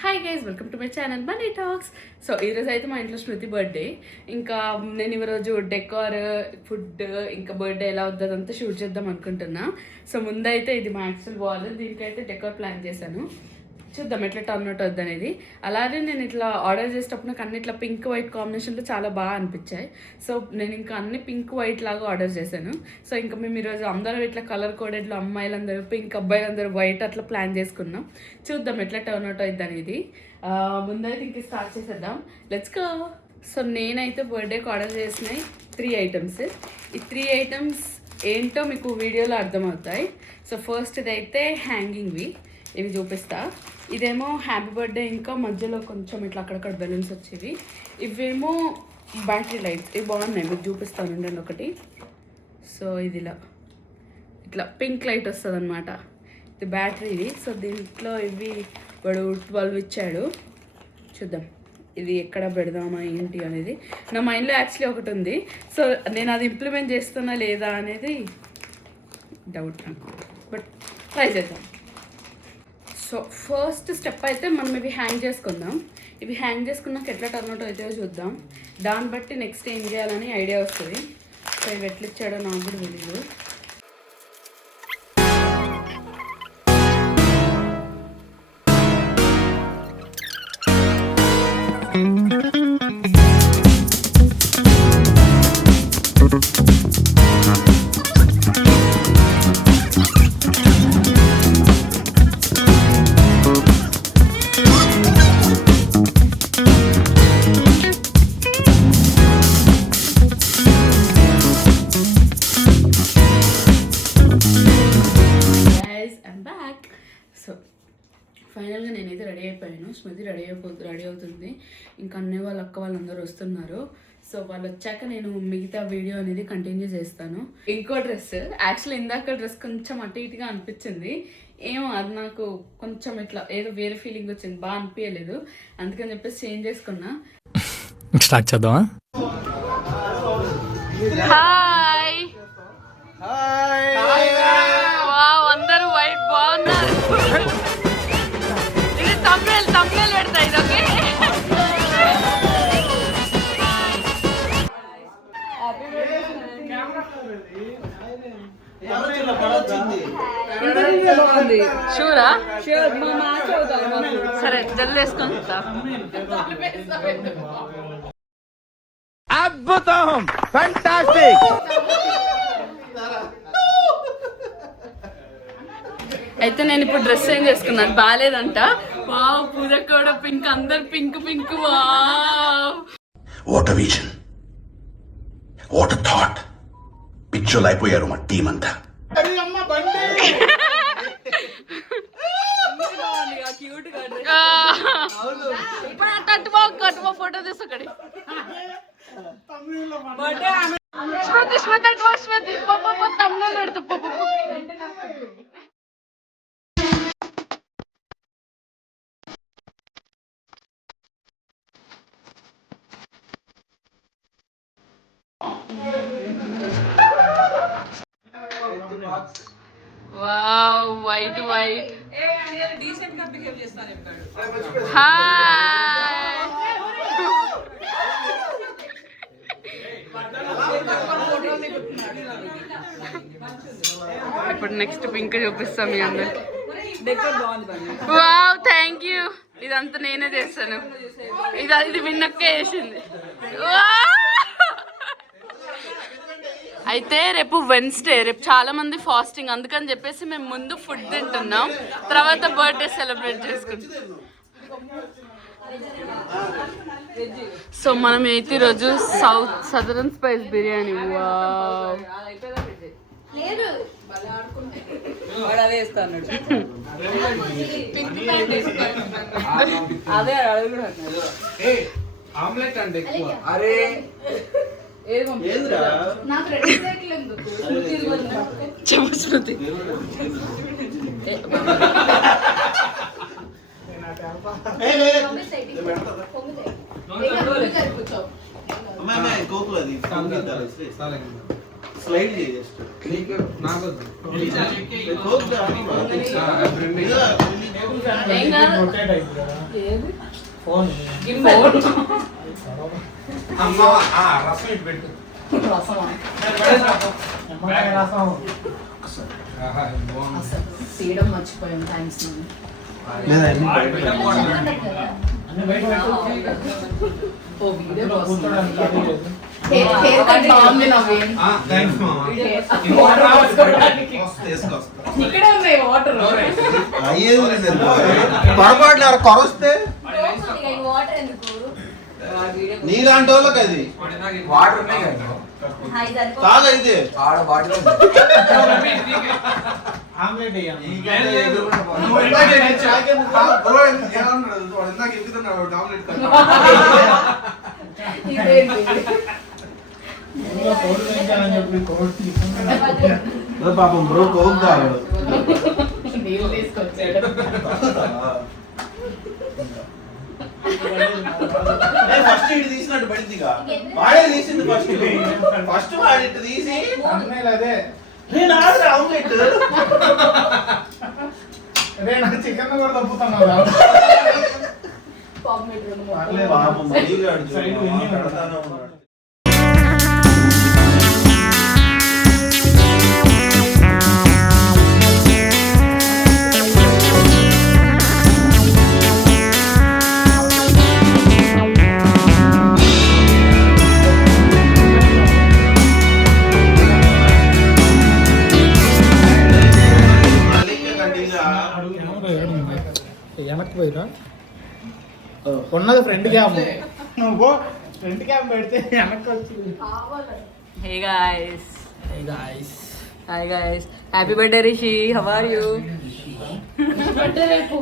Hi guys, welcome to my channel Bunny talks. So ఈరోజు అయితే మా ఇంట్లో స్మృతి బర్త్డే. ఇంకా నేను ఈరోజు డెకార్, ఫుడ్, ఇంకా బర్త్డే ఎలా అవుతుందంతా షూట్ చేద్దాం అనుకుంటున్నా. సో ముందైతే ఇది మా యాక్చువల్ వాల్, దీనికైతే డెకార్ ప్లాన్ చేశాను. చూద్దాం ఎట్లా టర్న్ అవుట్ అవుతుంది అనేది. అలాగే నేను ఇట్లా ఆర్డర్ చేసేటప్పుడు నాకు అన్ని ఇట్లా పింక్ వైట్ కాంబినేషన్లో చాలా బాగా అనిపించాయి. సో నేను ఇంకా అన్ని పింక్ వైట్ లాగా ఆర్డర్ చేశాను. సో ఇంకా మేము ఈరోజు అందరం ఇట్లా కలర్ కోడెడ్లో అమ్మాయిలందరూ పింక్, అబ్బాయిలందరూ వైట్ అట్లా ప్లాన్ చేసుకున్నాం. చూద్దాం ఎట్లా టర్న్ అవుట్ అవుతుంది అనేది. ముందైతే ఇంక స్టార్ట్ చేసేద్దాం. Let's go. సో నేనైతే బర్త్డేకి ఆర్డర్ చేసినాయి 3 ఐటమ్స్. ఈ 3 ఐటమ్స్ ఏంటో మీకు వీడియోలో అర్థమవుతాయి. సో ఫస్ట్ ఇదైతే హ్యాంగింగ్వి, ఇవి చూపిస్తా. ఇదేమో హ్యాపీ బర్త్డే, ఇంకా మధ్యలో కొంచెం ఇట్లా అక్కడక్కడ బెలూన్స్ వచ్చేవి. ఇవేమో బ్యాటరీ లైట్స్, ఇవి బాగున్నాయి, మీకు చూపిస్తాను ఉండండి ఒకటి. సో ఇది ఇట్లా పింక్ లైట్ వస్తుంది అనమాట, ఇది బ్యాటరీది. సో దీంట్లో ఇవి వాడు 12 ఇచ్చాడు. చూద్దాం ఇది ఎక్కడ పెడదామా ఏంటి అనేది. నా మైండ్లో యాక్చువల్లీ ఒకటి ఉంది. సో నేను అది ఇంప్లిమెంట్ చేస్తున్నా లేదా అనేది డౌట్ నాకు, బట్ ట్రై చేద్దాం. సో ఫస్ట్ స్టెప్ అయితే మనం ఇవి హ్యాంగ్ చేసుకుందాం. ఇవి హ్యాంగ్ చేసుకున్నాక ఎట్లా టర్న్ అవుట్ అవుతాయో చూద్దాం. దాన్ని బట్టి నెక్స్ట్ ఏం చేయాలని ఐడియా వస్తుంది. సో ఇవి ఎట్లా ఇచ్చాడో నాకు కూడా తెలీదు. ఫైనల్గా నేనైతే రెడీ అయిపోయాను. స్మృతి రెడీ అవుతుంది. ఇంకా అన్నయ్య వాళ్ళ అక్క వాళ్ళందరూ వస్తున్నారు. సో వాళ్ళు వచ్చాక నేను మిగతా వీడియో అనేది కంటిన్యూ చేస్తాను. ఇంకో డ్రెస్, యాక్చువల్లీ ఇందాక డ్రెస్ కొంచెం అటు ఇటుగా అనిపించింది. ఏమో అది నాకు కొంచెం ఇట్లా ఏదో వేరే ఫీలింగ్ వచ్చింది, బాగా అనిపించలేదు. అందుకని చెప్పేసి చేంజ్ చేసుకున్నా. స్టార్ట్ చేద్దామా? హాయ్, వావ్, అందరూ వైట్ బాగున్నారు. తమ్ముళ్ళు పెడతాయి ఇదొకే. షూరా? సరే జల్ది వేసుకొని అద్భుతం, ఫెంటాస్టిక్. అయితే నేను ఇప్పుడు డ్రెస్ చేంజ్ చేసుకున్నాను, బాగాలేదంట. వావ్, పూజ కూడా పింక్, అందరు pink pink. Wow, what a vision, what a thought. పిక్చర్లు అయిపోయారు మా టీం అంతా. కట్టుబో ఫోటో తీసుకొని తమ్ముళ్ళు పెడతా. Wow, white white. హాయ్, ఇప్పుడు నెక్స్ట్ పింక్ చూపిస్తాం మీ అందరికి. Wow, thank you. ఇదంతా నేనే చేస్తాను. ఇది విన్నక్కే చేసింది. అయితే రేపు వెన్స్డే, రేపు చాలా మంది ఫాస్టింగ్, అందుకని చెప్పేసి మేము ముందు ఫుడ్ తింటున్నాం, తర్వాత బర్త్డే సెలబ్రేట్ చేసుకుంటాం. సో మనం అయితే ఈరోజు southern spice biryani. Wow, omelette అంటే ఎక్కువ. అరే స్మృతి స్లైడ్ జస్ట్ రసం ఇటు పెట్టు. తీయడం మర్చిపోయాం. థ్యాంక్స్ ఇక్కడే ఉన్నాయి వాటర్. పొరపాటు కొరస్తే వాటర్ ఎందుకు? నీలాంటి వాళ్ళకి అది వాటర్ ఉన్నాయి కదా తాగైతే ఆడ బాటిల్ పాపం బ్రో కోక్ తాగాడు. నీళ్ళు తీసుకొచ్చాడు. ఫస్ట్ ఇటు తీసినట్టు పడిందిగా వాడే తీసింది ఫస్ట్ వాడి ఇటు తీసి నేను ఆడరా ఆమ్లెట్ చికెన్ కూడా తప్పుతున్నావు. పాపం మరీగాడు కడతానే ఉన్నాడు. వెనక్కి పోయిరా ఉన్నది ఫ్రంట్ క్యామ్. నువ్వు ఫ్రంట్ క్యామ్ పెడితే వెనక్కి వచ్చింది. Hey guys, hi guys, happy birthday Rishi. How are you? Birthday రేపు.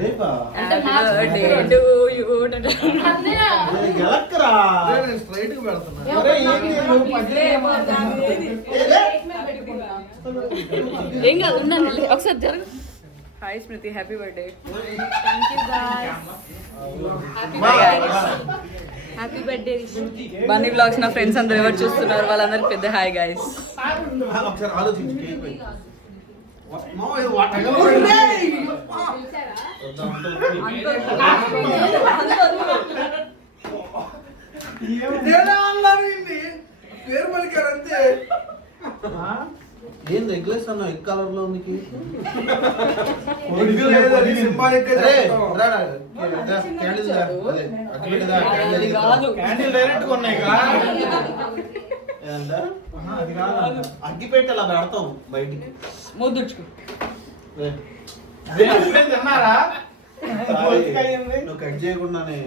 రేపా హ్యాపీ బర్త్డే టు యు. గెలక్కరా నేను స్ట్రైట్ గా పెడుతున్నా. అరే ఏంటి నువ్వు పద్దే ఏం కాదు, ఉన్నాను ఒకసారి జరగ. Hi Smriti, happy birthday. Thank you guys. Happy birthday Bunny blogs. నా ఫ్రెండ్స్ అందరూ ఎవరు చూస్తున్నారు వాళ్ళందరికి పెద్ద హాయ్ గాయ్స్. ఒకసారి ఆలోచించు కేక్ పై. ఏం ఎగ్లెస్ అన్నా ఎగ్ కలర్ లో ఉంది అగ్గి పెట్టి అలా పెడతాం బయటికి. ముద్దుచ్చుకో. నువ్వు కట్ చేయకుండానే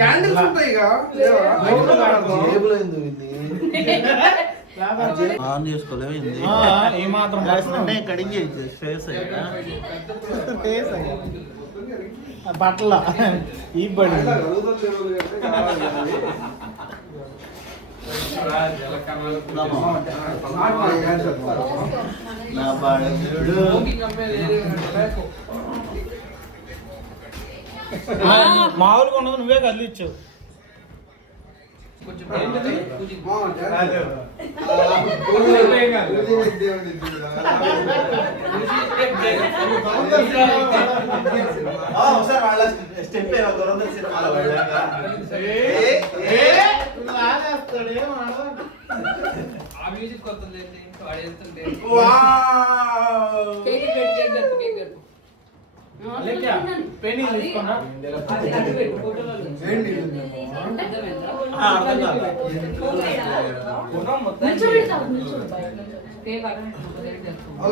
క్యాండిల్స్ ఉంటాయి జేబులో ఎందుకు ఇది? ఆన్ చేసుకోలేము ఏమాత్రం కటింగ్ చేయించు ఫేస్ బట్టల ఈ బడి నా బాడు మామూలుగా ఉండదు, నువ్వే కదిలిచ్చావు. ఒకసారి వాళ్ళ స్టెప్ దొరందర్ సినిమాలో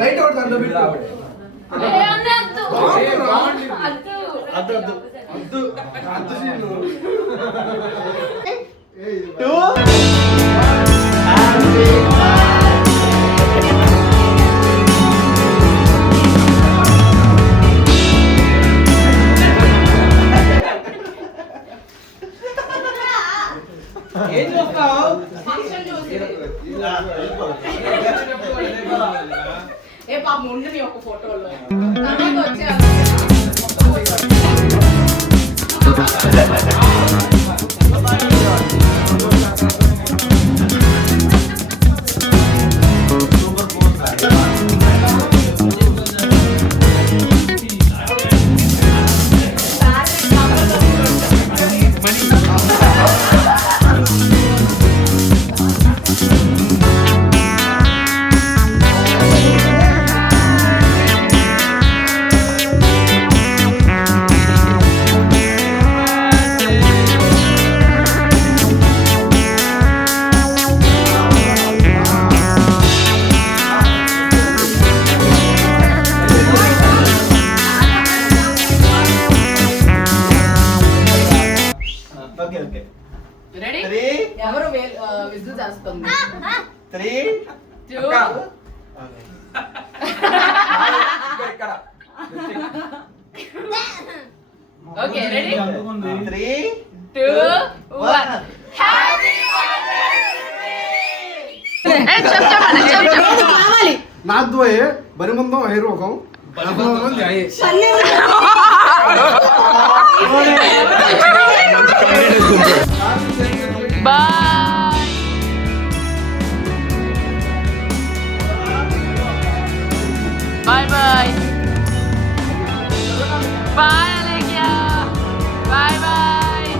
లైట్ ఒకటి దాంట్లో పెట్టు. ఏం చూస్తావు? ఏ పాప ఉండని ఒక ఫోటోలో వచ్చే ఓకే రెడీ 3 ఎవరు విజిల్ చేస్తుంది 3 2 ఓకే రెడీ 3 2 1 హ్యాపీ नाथ दो है बने बंदो हेरो को बने जाए bye bye bye bye Alekhya bye bye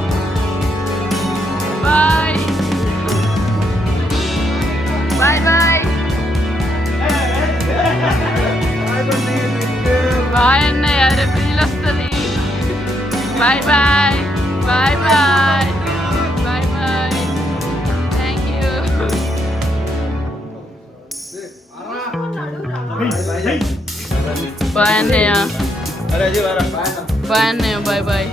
bye bye bye bye అన్నయ్య రేపు రీల్ వస్తుంది bye bye bye bye bye bye thank you bye అన్నయ్య అరే అజయ్ వారా బాయ్ అన్నయ్య బాయ్ బాయ్